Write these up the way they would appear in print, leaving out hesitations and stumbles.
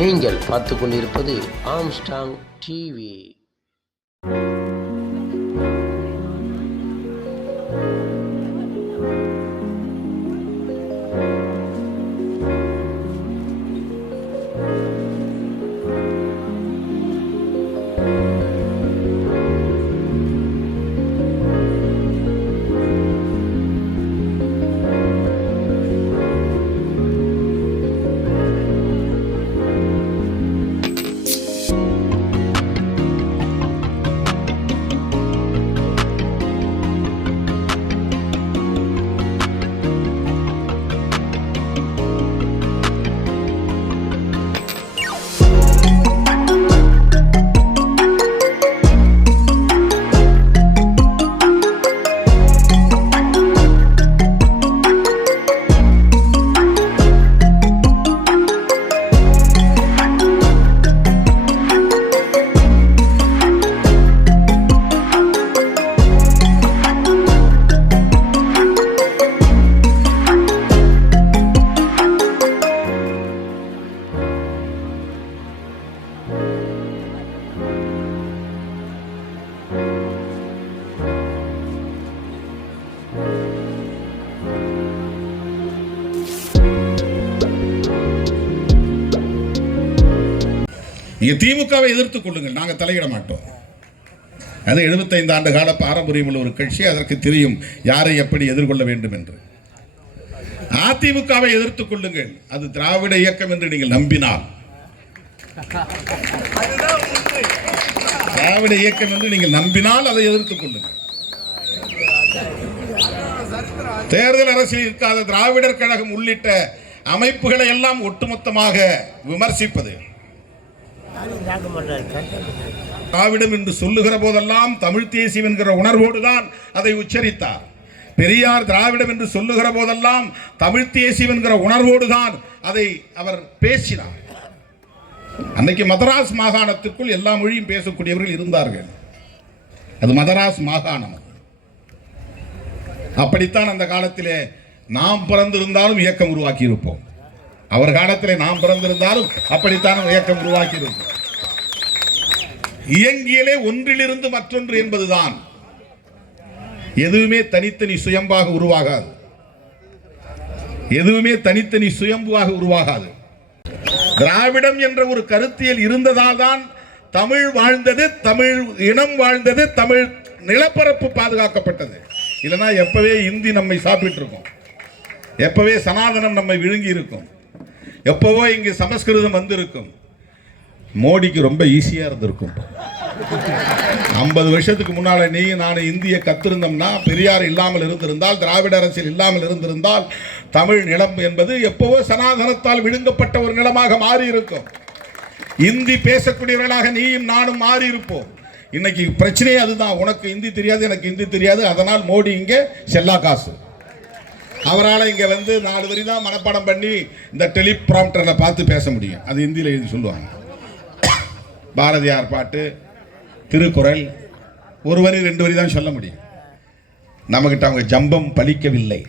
நீங்கள் பார்த்து கொண்டிருப்பது ஆம்ஸ்டாங் டிவி. திமுகவை எதிர்த்துக் கொள்ளுங்கள், நாங்கள் தலையிட மாட்டோம். அது 75 ஆண்டு கால பாரம்பரியம் உள்ள ஒரு கட்சி, அதற்கு தெரியும் யாரை எப்படி எதிர்கொள்ள வேண்டும் என்று. அதிமுகவை எதிர்த்துக் கொள்ளுங்கள், அது திராவிட இயக்கம் என்று நீங்கள் நம்பினால், திராவிட இயக்கம் என்று நீங்கள் நம்பினால் அதை எதிர்த்துக் கொள்ளுங்கள். தேர்தல் அரசியல் இருக்காத திராவிடர் கழகம் உள்ளிட்ட அமைப்புகளை எல்லாம் ஒட்டுமொத்தமாக விமர்சிப்பது, திராவிடம் என்று சொல்லுகிற போதெல்லாம் தமிழ் தேசியம் என்கிற உணர்வோடு தான் அதை உச்சரித்தார். பெரியார் திராவிடம் என்று சொல்லுகிற போதெல்லாம் தமிழ் தேசியம் என்கிற உணர்வோடு தான் அதை அவர் பேசினார். அன்னைக்கு மதராஸ் மாகாணத்திற்குள் எல்லா மொழியும் பேசக்கூடியவர்கள் இருந்தார்கள். அது மதராஸ் மாகாணம். அப்படித்தான் அந்த காலத்திலே நாம் பிறந்திருந்தாலும் இயக்கம் உருவாக்கி இருப்போம். அவர் காலத்திலே நாம் பிறந்திருந்தாலும் அப்படித்தான் இயக்கம் உருவாக்கி இருப்போம். இயங்கியலே ஒன்றிலிருந்து மற்றொன்று என்பதுதான். எதுவுமே தனித்தனி சுயம்பாக உருவாகாது. எதுவுமே தனித்தனி சுயம்புவாக உருவாகாது. திராவிடம் என்ற ஒரு கருத்தியல் இருந்ததால் தான் தமிழ் வாழ்ந்தது, தமிழ் இனம் வாழ்ந்தது, தமிழ் நிலப்பரப்பு பாதுகாக்கப்பட்டது. இல்லைன்னா எப்பவே இந்தி நம்மை சாப்பிட்டு இருக்கும், எப்பவே சனாதனம் நம்மை விழுங்கி இருக்கும், எப்பவோ இங்கு சமஸ்கிருதம் வந்திருக்கும். மோடிக்கு ரொம்ப ஈஸியா இருந்திருக்கும். 50 வருஷத்துக்கு முன்னால நீ நான் இந்திய கத்திருந்தோம்னா, பெரியார் இல்லாமல் இருந்திருந்தால், திராவிட அரசியல் இல்லாமல் இருந்திருந்தால், தமிழ் நிலம் என்பது எப்பவோ சனாதனத்தால் விழுங்கப்பட்ட ஒரு நிலமாக மாறி இருக்கும். இந்தி பேசக்கூடியவர்களாக நீயும் நானும் மாறி இருப்போம். இன்னைக்கு பிரச்சனையே அதுதான். உனக்கு இந்தி தெரியாது, எனக்கு இந்தி தெரியாது, அதனால் மோடி இங்கே செல்லா காசு. அவரால் இங்கே வந்து 4 வரி தான் மனப்பாடம் பண்ணி இந்த டெலிப்ராம்டரில் பார்த்து பேச முடியும். அது இந்தியில் எழுதி சொல்லுவாங்க. பாரதியார் பாட்டு, திருக்குறள் 1 வரி 2 வரி தான் சொல்ல முடியும். நம்மகிட்ட அவங்க ஜம்பம் பலிக்கவில்லை.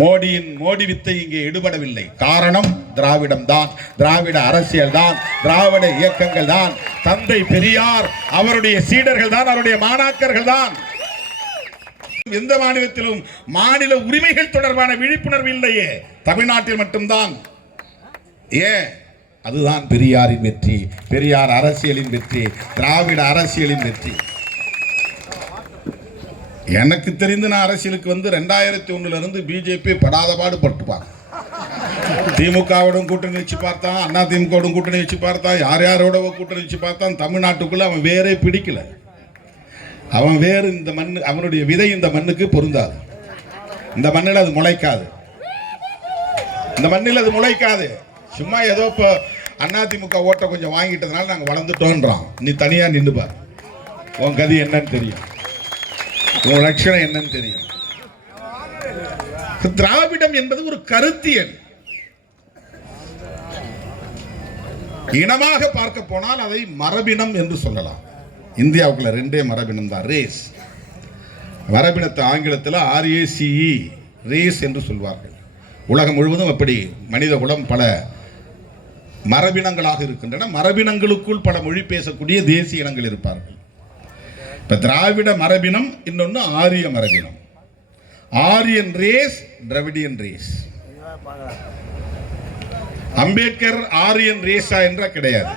மோடி வித்தை இங்கே எடுபடவில்லை. காரணம் திராவிடம் தான், திராவிட அரசியல் தான், திராவிட இயக்கங்கள் தான், தந்தை பெரியார் அவருடைய சீடர்கள் தான், அவருடைய மாணாக்கர்கள் தான். எந்த மாநிலத்திலும் மாநில உரிமைகள் தொடர்பான விழிப்புணர்வு இல்லையே, தமிழ்நாட்டில் மட்டும்தான். ஏன்? அதுதான் பெரியாரின் வெற்றி, பெரியார் அரசியலின் வெற்றி, திராவிட அரசியலின் வெற்றி. எனக்கு தெரிந்து நான் அரசியலுக்கு வந்து 2001 இருந்து பிஜேபி படாத பாடு பட்டுப்பாங்க. திமுகவோட கூட்டணி வச்சு பார்த்தான், அண்ணா திமுக கூட்டணி வச்சு பார்த்தான், யாரோட கூட்டணி வச்சு பார்த்தான். தமிழ்நாட்டுக்குள்ள அவன் வேறே பிடிக்கல. அவன் வேறு இந்த மண், அவனுடைய விதை இந்த மண்ணுக்கு பொருந்தாது. இந்த மண்ணில் அது முளைக்காது. இந்த மண்ணில் அது முளைக்காது. சும்மா ஏதோ இப்போ அதிமுக ஓட்டை கொஞ்சம் வாங்கிட்டதுனால நாங்கள் வளர்ந்துட்டோன்றான். நீ தனியாக நின்றுப்பார், உன் கதி என்னன்னு தெரியும், உன் லட்சணம் என்னன்னு தெரியும். திராவிடம் என்பது ஒரு கருத்தியல். இனமாக பார்க்க போனால் அதை மரபினம் என்று சொல்லலாம். இந்தியாவுக்குள்ள 2 மரபினம் தான், ரேஸ். மரபினத்தை ஆங்கிலத்தில் RACE, ரேஸ் என்று சொல்வார்கள். உலகம் முழுவதும் அப்படி மனித குலம் பல மரபினங்களாக இருக்கின்றன. மரபினங்களுக்குள் பல மொழி பேசக்கூடிய தேசிய இனங்கள் இருப்பார்கள். இப்ப திராவிட மரபினம், இன்னொன்று ஆரிய மரபினம். Aryan race, Dravidian race. Ambedkar Aryan ரேஸா என்ற கிடையாது.